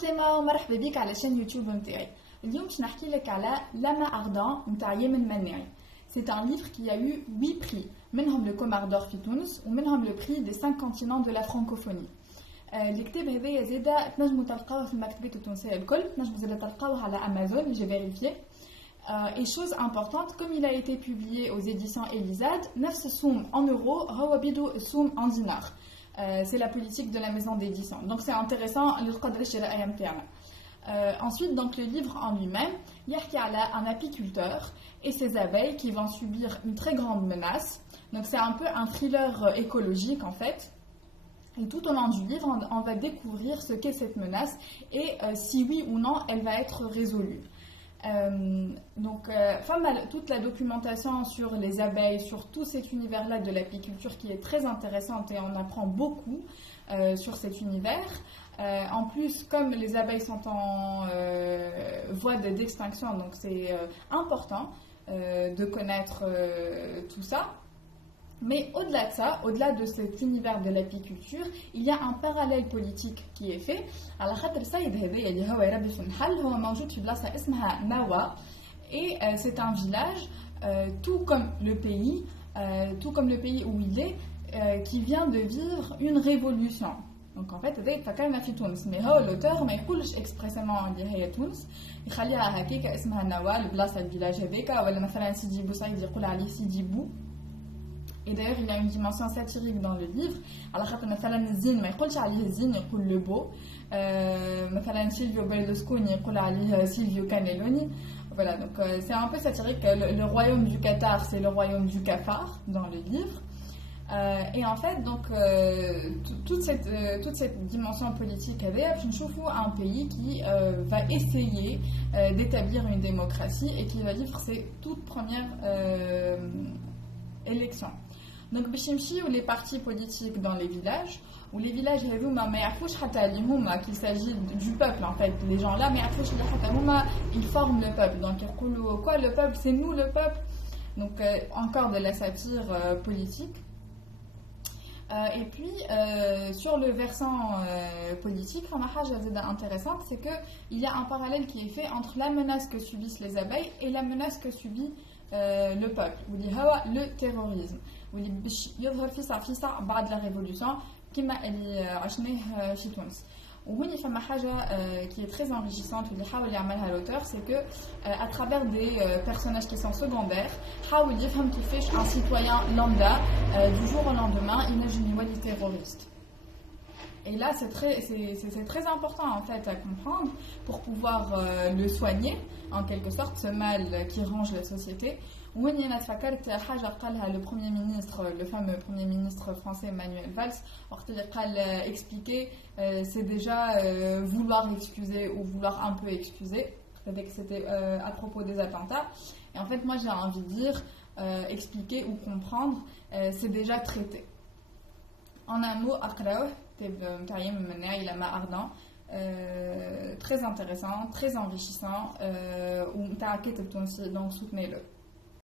عسلامة ومرحبا بك على شان يوتيوب متاعي. اليوم باش نحكي لك على لما أردان متاع يمن مناعي. C'est un livre qui a eu 8 prix, منهم le Comar d'Or في تونس ومنهم le prix des 5 continents de la francophonie. الكتاب هذايا زادا تنجموا تلقاوه في المكتبات التونسية الكل، تنجموا زادا تلقاوه على Amazon, j'ai vérifié. Et chose importante, comme il a été publié aux éditions Elisade, نفس السوم en euros هو بيدو السوم en dinars. C'est la politique de la maison d'édition. Donc c'est intéressant للقدر الشرائية متاعنا. Ensuite, donc, le livre en lui-même, il y a un apiculteur et ses abeilles qui vont subir une très grande menace. Donc c'est un peu un thriller écologique en fait. Et tout au long du livre, on va découvrir ce qu'est cette menace et si oui ou non elle va être résolue. Toute la documentation sur les abeilles, sur tout cet univers-là de l'apiculture qui est très intéressante et on apprend beaucoup sur cet univers. En plus, comme les abeilles sont en voie d'extinction, donc c'est important de connaître tout ça. Mais au-delà de ça, au-delà de cet univers de l'apiculture, il y a un parallèle politique qui est fait. على خاطر السيد هذايا اللي هو يربي في النحل هو موجود في بلاصة اسمها نوا et c'est un village tout comme le pays où il est qui vient de vivre une révolution. Donc en fait هذا يتفكرنا في تونس mais هو l'auteur ما يقولش expressément اللي هي تونس يخليها هكاك اسمها نوا البلاصة الفيلاج هذاك ولا مثلا سيدي بوسعيد يقول عليه سيدي بو. Et d'ailleurs, il y a une dimension satirique dans le livre. Alors, مثلا الزين ما يقولش عليه الزين يقول le beau. مثلا Silvio Berlusconi يقول عليه Silvio Cannelloni. Voilà, donc c'est un peu satirique. Le royaume du Qatar, c'est le royaume du cafard dans le livre. Et en fait, donc toute cette dimension politique, je trouve un pays qui va essayer d'établir une démocratie et qui va vivre ses toutes premières élections. Donc بشمشي les partis politiques dans les villages où les villages هذوما ما يعرفوش حتى اللي هما qu'il s'agit du peuple en fait, les gens là ما يعرفوش اللي حتى هما ils forment le peuple, donc يقولوا quoi le peuple, c'est nous le peuple. Donc encore de la satire politique. Et puis sur le versant politique, une chose intéressante, c'est que il y a un parallèle qui est fait entre la menace que subissent les abeilles et la menace que subit le peuple, ou le terrorisme, واللي باش يظهر في ساعة بعد لا ريفولوشن كما اللي عشناه في تونس. وهنا فما حاجة qui est très enrichissante واللي حاول يعملها l'auteur, c'est que à travers des personnages qui sont secondaires حاول يفهم كيفاش un citoyen lambda du jour au lendemain ينجم يولي terroriste. Et là, c'est très important en fait à comprendre pour pouvoir le soigner en quelque sorte, ce mal qui ronge la société. وين أنا تفكرت حاجة قالها le premier ministre, le fameux premier ministre français Manuel Valls, وقت اللي قال expliquer, c'est déjà vouloir excuser ou vouloir un peu excuser. C'était à propos des attentats. Et en fait, moi j'ai envie de dire expliquer ou comprendre, c'est déjà traité. En un mot, أقرأه متاع يمن مناعي لما أردان. Très intéressant, très enrichissant, ومتاع كاتب تونسي, donc soutenez-le.